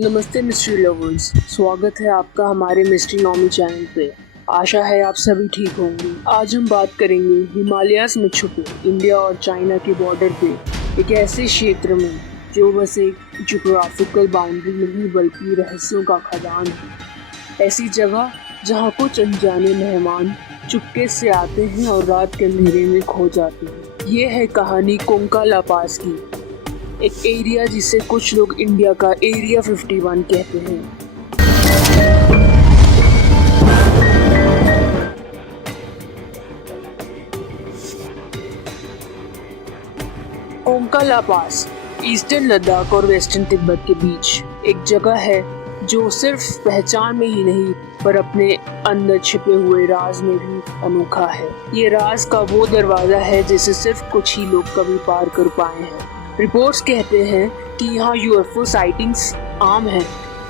नमस्ते mystery lovers, स्वागत है आपका हमारे मिस्ट्री नॉमी चैनल पे। आशा है आप सभी ठीक होंगे। आज हम बात करेंगे हिमालयाज में छुपे इंडिया और चाइना के बॉर्डर पे एक ऐसे क्षेत्र में जो बस एक ज्योग्राफिकल बाउंड्री नहीं बल्कि रहस्यों का खदान है। ऐसी जगह जहाँ कुछ अनजाने मेहमान चुपके से आते हैं और रात के अंधेरे में खो जाते हैं। ये है कहानी कोंका ला पास की, एक एरिया जिसे कुछ लोग इंडिया का एरिया 51 कहते हैं। कोंका ला पास ईस्टर्न लद्दाख और वेस्टर्न तिब्बत के बीच एक जगह है जो सिर्फ पहचान में ही नहीं पर अपने अंदर छिपे हुए राज में भी अनोखा है। ये राज का वो दरवाजा है जिसे सिर्फ कुछ ही लोग कभी पार कर पाए हैं। रिपोर्ट्स कहते हैं कि यहाँ यूएफओ साइटिंग्स आम हैं,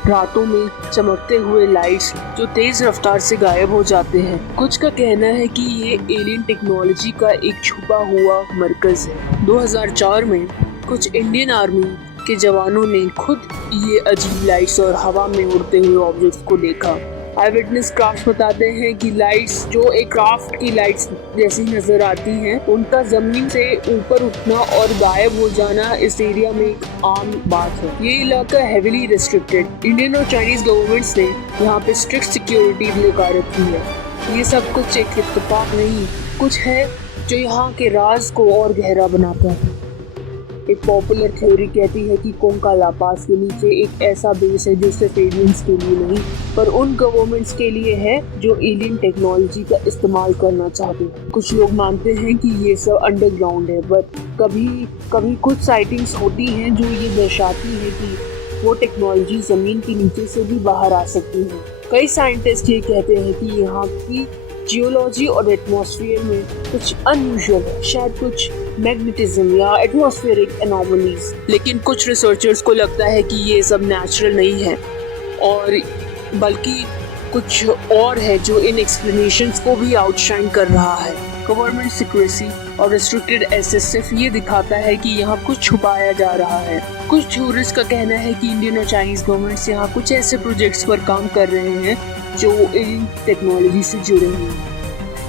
रातों में चमकते हुए लाइट्स जो तेज रफ्तार से गायब हो जाते हैं। कुछ का कहना है कि ये एलियन टेक्नोलॉजी का एक छुपा हुआ मरकज है। 2004 में कुछ इंडियन आर्मी के जवानों ने खुद ये अजीब लाइट्स और हवा में उड़ते हुए ऑब्जेक्ट्स को देखा। आई विटनेस क्राफ्ट बताते हैं कि लाइट्स जो एक क्राफ्ट की लाइट्स जैसी नजर आती हैं, उनका जमीन से ऊपर उठना और गायब हो जाना इस एरिया में एक आम बात है। ये इलाका हेविली रिस्ट्रिक्टेड। इंडियन और चाइनीज गवर्नमेंट्स ने यहाँ पे स्ट्रिक्ट सिक्योरिटी लगा रखी है। ये सब कुछ एक इत्तेफाक नहीं, कुछ है जो यहाँ के राज को और गहरा बनाता है। एक पॉपुलर थ्योरी कहती है कि कोंका ला पास के नीचे एक ऐसा बेस है जो सिर्फ एलियंस के लिए नहीं पर उन गवर्नमेंट्स के लिए है जो एलियन टेक्नोलॉजी का इस्तेमाल करना चाहते हैं। कुछ लोग मानते हैं कि ये सब अंडरग्राउंड है, बट कभी कुछ साइटिंग्स होती हैं जो ये दर्शाती है कि वो टेक्नोलॉजी जमीन के नीचे से भी बाहर आ सकती है। कई साइंटिस्ट ये कहते हैं कि यहाँ की जियोलॉजी और एटमॉस्फेयर में कुछ अनयूजुअल है, शायद कुछ मैग्नेटिज्म या एटमॉस्फेरिक एनोमलीज। लेकिन कुछ रिसर्चर्स को लगता है कि ये सब नेचुरल नहीं है और बल्कि कुछ और है जो इन एक्सप्लेनेशंस को भी आउटशाइन कर रहा है। गवर्नमेंट सिक्रेसी और रिस्ट्रिक्टेड एक्सेस सिर्फ ये दिखाता है कि यहाँ कुछ छुपाया जा रहा है। कुछ थ्योरिस्ट का कहना है कि इंडियन और चाइनीज गवर्नमेंट्स यहाँ कुछ ऐसे प्रोजेक्ट्स पर काम कर रहे हैं जो इन टेक्नोलॉजी से जुड़े हैं।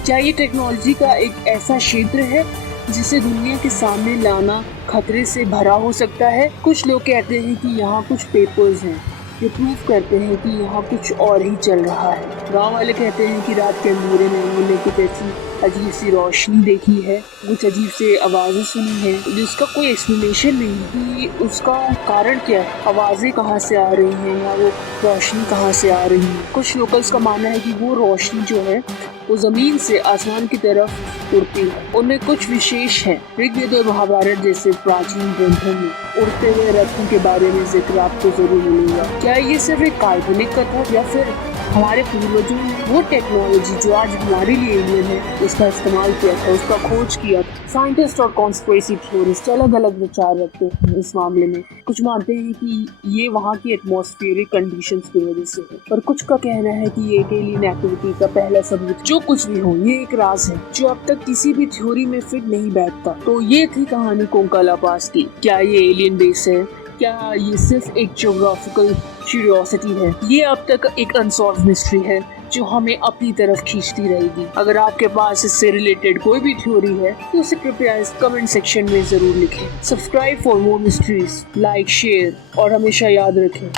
क्या ये टेक्नोलॉजी का एक ऐसा क्षेत्र है जिसे दुनिया के सामने लाना खतरे से भरा हो सकता है? कुछ लोग कहते हैं कि यहाँ कुछ पेपर्स हैं जो प्रूव करते हैं कि यहाँ कुछ और ही चल रहा है। गांव वाले कहते हैं कि रात के अंधेरे में उन्होंने कुछ ऐसी अजीब सी रोशनी देखी है, कुछ अजीब से आवाज़ें सुनी है जिसका कोई एक्सप्लेनेशन नहीं कि उसका कारण क्या है, आवाज़ें कहाँ से आ रही हैं या वो रोशनी कहाँ से आ रही है। कुछ लोकल्स का मानना है कि वो रोशनी जो है वो जमीन से आसमान की तरफ उड़ती है। उनमें कुछ विशेष है। ऋग्वेद और महाभारत जैसे प्राचीन ग्रंथों में उड़ते हुए रथों के बारे में जिक्र आपको जरूर मिलेगा। क्या ये सिर्फ एक काल्पनिक कथा या फिर हमारे पूर्वजों ने वो टेक्नोलॉजी जो आज हमारे लिए एलियन है उसका इस्तेमाल किया था, उसका खोज किया था? साइंटिस्ट और कॉन्स्पिरेसी थ्योरिस्ट अलग अलग विचार रखते हैं इस मामले में। कुछ मानते हैं कि ये वहाँ की एटमॉस्फेरिक कंडीशंस की वजह से है, पर कुछ का कहना है कि ये एक एलियन एक्टिविटी का पहला सबूत। जो कुछ भी हो, ये एक राज है जो अब तक किसी भी थ्योरी में फिट नहीं बैठता। तो ये थी कहानी कोंका ला पास की। क्या ये एलियन बेस है? क्या ये सिर्फ एक ज्योग्राफिकल क्यूरियोसिटी है? ये अब तक एक अनसॉल्व मिस्ट्री है जो हमें अपनी तरफ खींचती रहेगी। अगर आपके पास इससे रिलेटेड कोई भी थ्योरी है तो उसे कृपया इस कमेंट सेक्शन में जरूर लिखें। Subscribe for more mysteries, like, share और हमेशा याद रखें,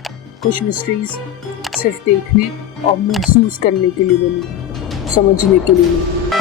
कुछ मिस्ट्रीज सिर्फ देखने और महसूस करने के लिए बनी, समझने के लिए नहीं।